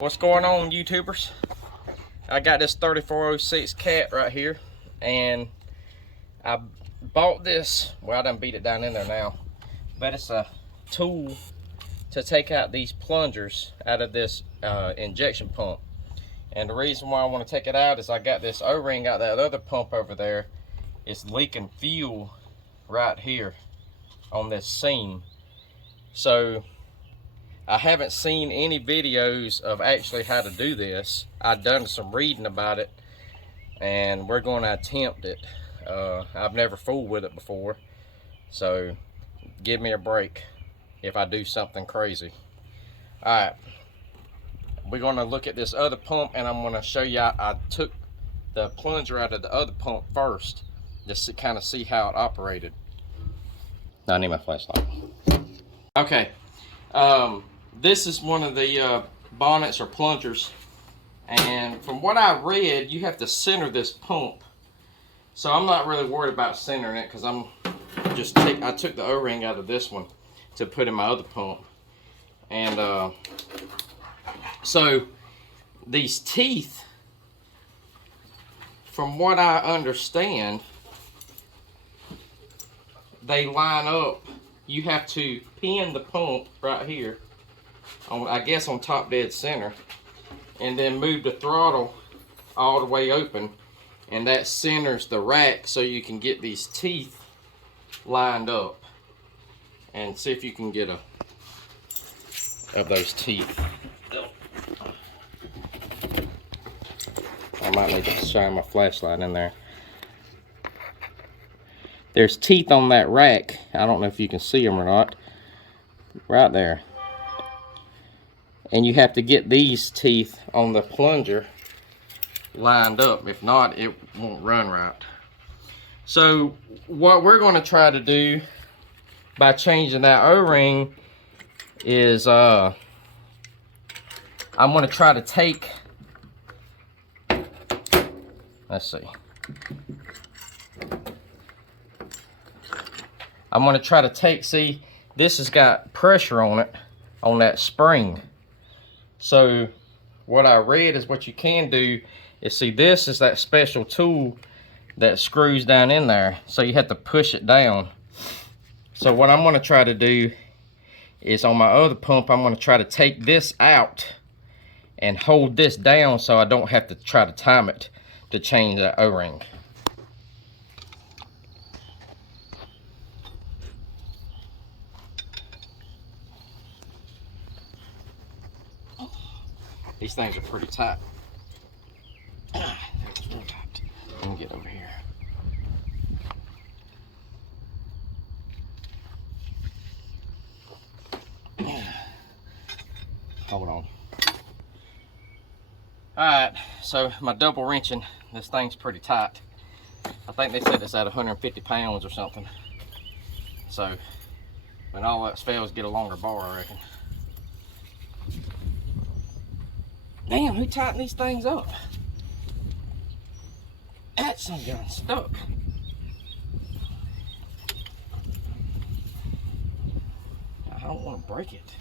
What's going on, YouTubers? I got this 3406 cat right here, and I bought this. Well, I done beat it down in there now, but it's a tool to take out these plungers out of this injection pump. And the reason why I want to take it out is I got this O-ring out that other pump over there. It's leaking fuel right here on this seam. So I haven't seen any videos of actually how to do this. I've done some reading about it, and we're going to attempt it. I've never fooled with it before, so give me a break if I do something crazy. Alright, we're going to look at this other pump, and I'm going to show you I took the plunger out of the other pump first, just to kind of see how it operated. Now I need my flashlight. Okay. This is one of the bonnets or plungers, and from what I read, you have to center this pump. So I'm not really worried about centering it, because I took the O-ring out of this one to put in my other pump. And so these teeth, from what I understand, they line up. You have to pin the pump right here, I guess on top dead center, and then move the throttle all the way open, and that centers the rack so you can get these teeth lined up. And see if you can get of those teeth. I might need to shine my flashlight in there. There's teeth on that rack. I don't know if you can see them or not. Right there. And you have to get these teeth on the plunger lined up. If not, it won't run right. So what we're going to try to do by changing that O-ring is I'm going to try to take, let's see, I'm going to try to take, see, this has got pressure on it, on that spring. So what I read is what you can do is, see, this is that special tool that screws down in there. So you have to push it down. So what I'm going to try to do is, on my other pump, I'm going to try to take this out and hold this down so I don't have to try to time it to change that O-ring. These things are pretty tight. That's real tight. Let me get over here. Hold on. Alright, so my double wrenching, this thing's pretty tight. I think they said it's at 150 pounds or something. So when all else fails, get a longer bar, I reckon. Damn, who tightened these things up? That some gun stuck. I don't want to break it.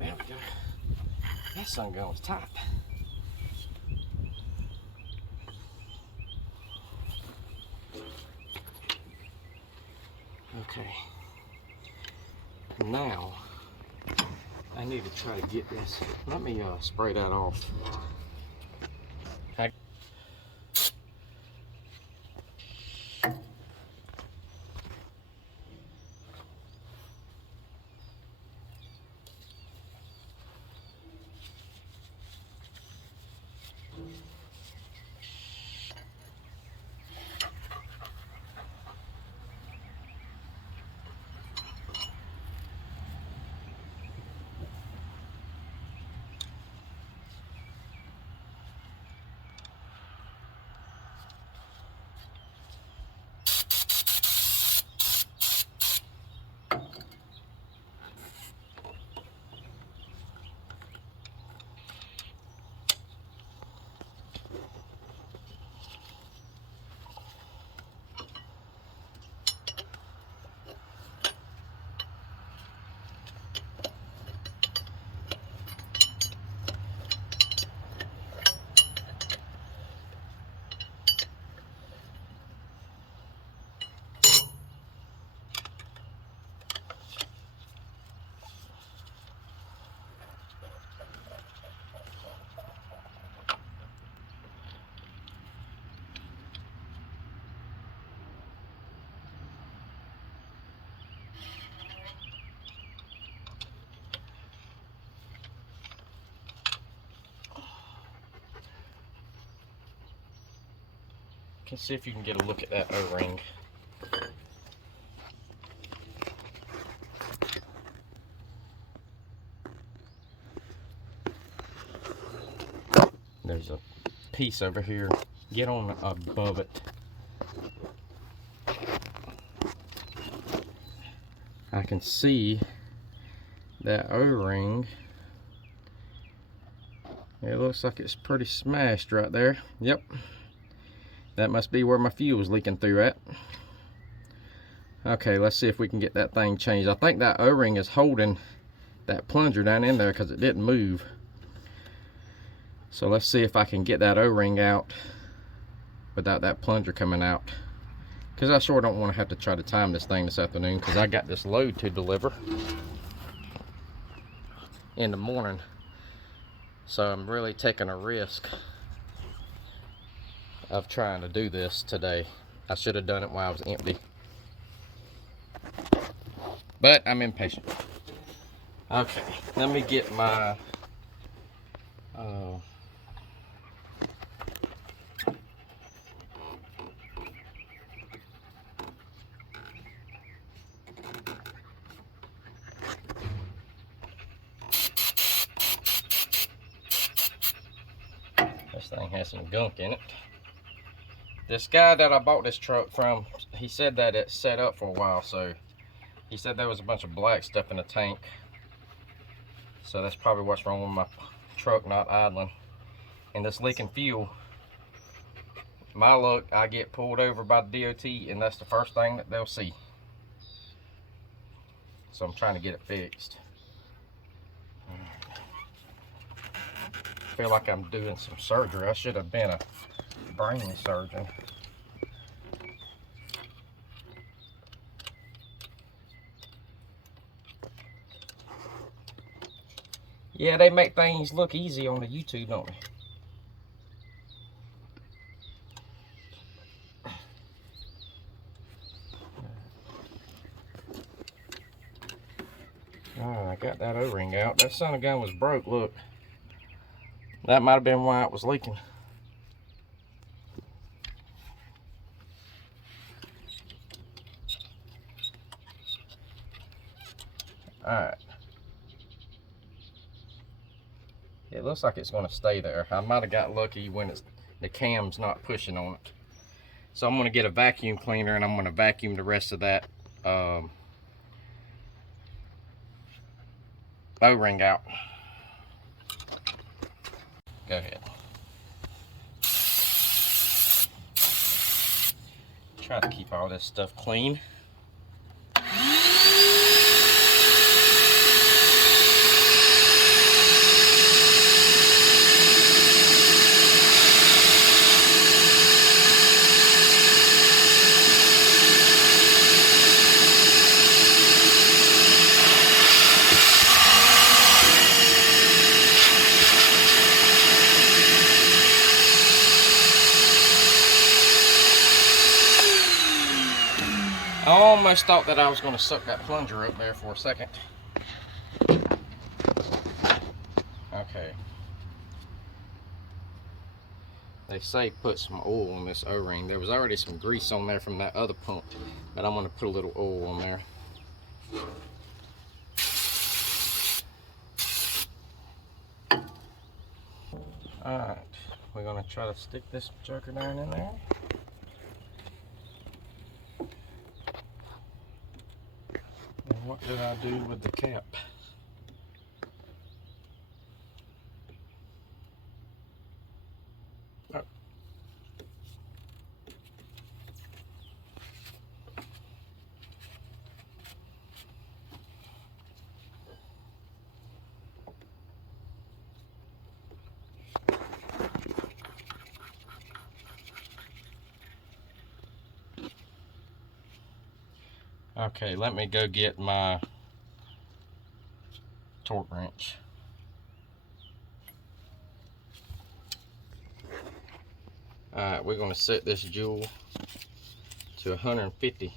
There we go. That sun gun was tight. Okay. Now I need to try to get this. Let me spray that off. can see if you can get a look at that O-ring. There's a piece over here. Get on above it. I can see that O-ring. It looks like it's pretty smashed right there. Yep. That must be where my fuel is leaking through at. Okay, let's see if we can get that thing changed. I think that O-ring is holding that plunger down in there because it didn't move. So let's see if I can get that O-ring out without that plunger coming out. Because I sure don't want to have to try to time this thing this afternoon, because I got this load to deliver in the morning. So I'm really taking a risk of trying to do this today. I should have done it while I was empty. But I'm impatient. Okay, let me get my this thing has some gunk in it. This guy that I bought this truck from, he said that it's set up for a while, so he said there was a bunch of black stuff in the tank. So that's probably what's wrong with my truck not idling. And this leaking fuel, my luck, I get pulled over by the DOT and that's the first thing that they'll see. So I'm trying to get it fixed. I feel like I'm doing some surgery. I should have been a brain surgeon. Yeah, they make things look easy on the YouTube, don't they? Oh, I got that O-ring out. That son of a gun was broke, look. That might have been why it was leaking. Alright. It looks like it's going to stay there. I might have got lucky when the cam's not pushing on it. So I'm going to get a vacuum cleaner and I'm going to vacuum the rest of that O-ring out. Go ahead. Try to keep all this stuff clean. I almost thought that I was going to suck that plunger up there for a second. Okay. They say put some oil on this O-ring. There was already some grease on there from that other pump, but I'm going to put a little oil on there. Alright, we're going to try to stick this joker down in there. And what did I do with the cap? Oh. Okay, let me go get my torque wrench. Alright, we're going to set this jewel to 150.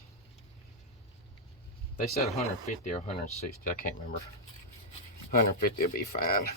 They said 150 or 160, I can't remember. 150 will be fine.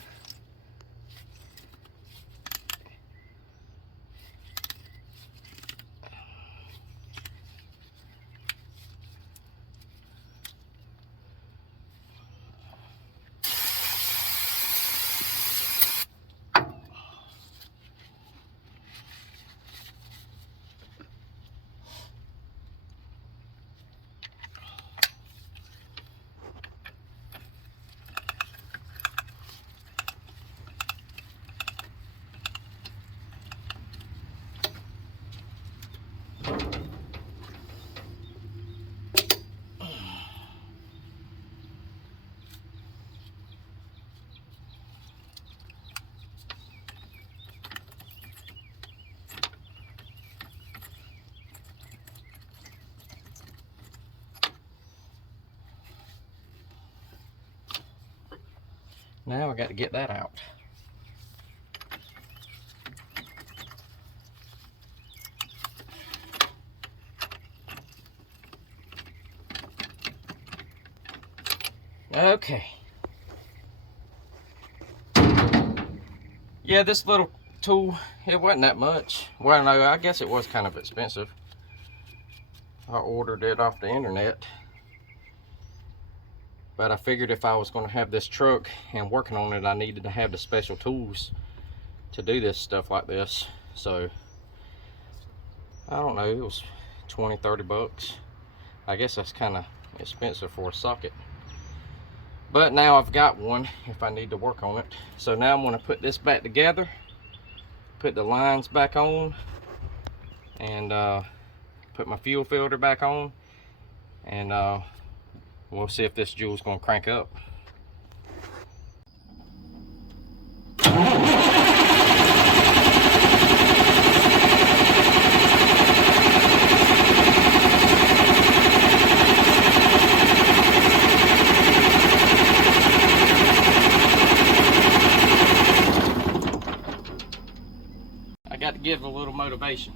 Now I got to get that out. Okay. Yeah, this little tool, it wasn't that much. Well, no, I guess it was kind of expensive. I ordered it off the internet. But I figured if I was going to have this truck and working on it, I needed to have the special tools to do this stuff like this. So, I don't know, it was 20-30 bucks. I guess that's kind of expensive for a socket. But now I've got one if I need to work on it. So now I'm going to put this back together, put the lines back on, and put my fuel filter back on, and we'll see if this jewel's going to crank up. I got to give it a little motivation.